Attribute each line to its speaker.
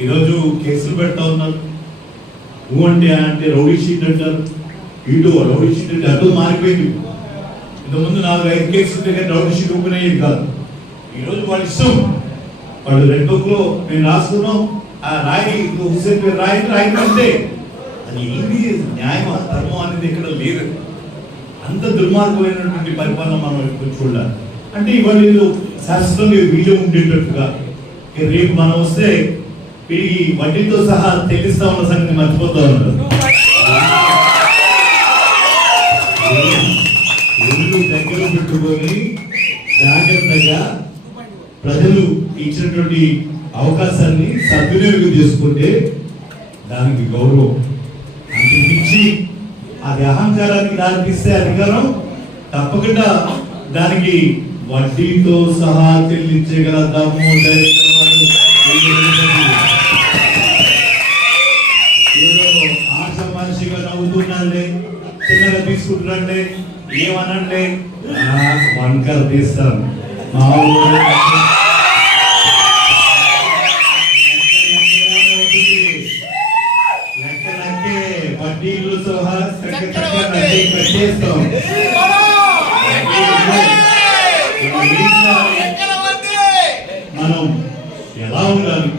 Speaker 1: ఈరోజు కేసులు పెడతా ఉన్నారు. నువ్వు అంటే అంటే రౌడీ షీట్ అంటారు. ఇటు రౌడీ షీట్ అంటే అటు మారిపోయింది. ఇంతకుముందు నాలుగు ఐదు కేసులు ఉంటే కానీ రౌడీ షీట్ ఓపెన్ అయ్యేది కాదు. ఈరోజు వాళ్ళ ఇష్టం. వాళ్ళు రెడ్ బుక్లో మేము రాసుకున్నాం. ఆ రాయి హుసేన్ పేరు రాయి రాయి అంటే అది ఏంటి న్యాయం ధర్మం అనేది ఇక్కడ లేదు. అంత దుర్మార్గమైనటువంటి పరిపాలన మనం ఇప్పుడు చూడాలి అంటే ఇవాళ శాశ్వతంగా వీడియో ఉండేటట్టుగా. రేపు మనం వస్తే ఈ వడ్డీతో సహా చెల్లిస్తా ఉన్న సంగతి మర్చిపోతా ఉన్నాడు. ఒళ్ళు దగ్గర పెట్టుకొని జాగ్రత్తగా ప్రజలు ఇచ్చినటువంటి అవకాశాన్ని సద్వినియోగం చేసుకుంటే దానికి గౌరవం. అంత మించి అది అహంకారానికి దారితీస్తే అధికారం తప్పకుండా దానికి వడ్డీతో సహా చెల్లించగల దమ్ము ఏదో ఆశ మనిషిగా నవ్వుతున్నాండి చిన్నగా తీసుకుంటున్నాండి ఏమనండి వంకర తీస్తాను మా వడ్డీలు సహా మనం ఎలా ఉండాలి?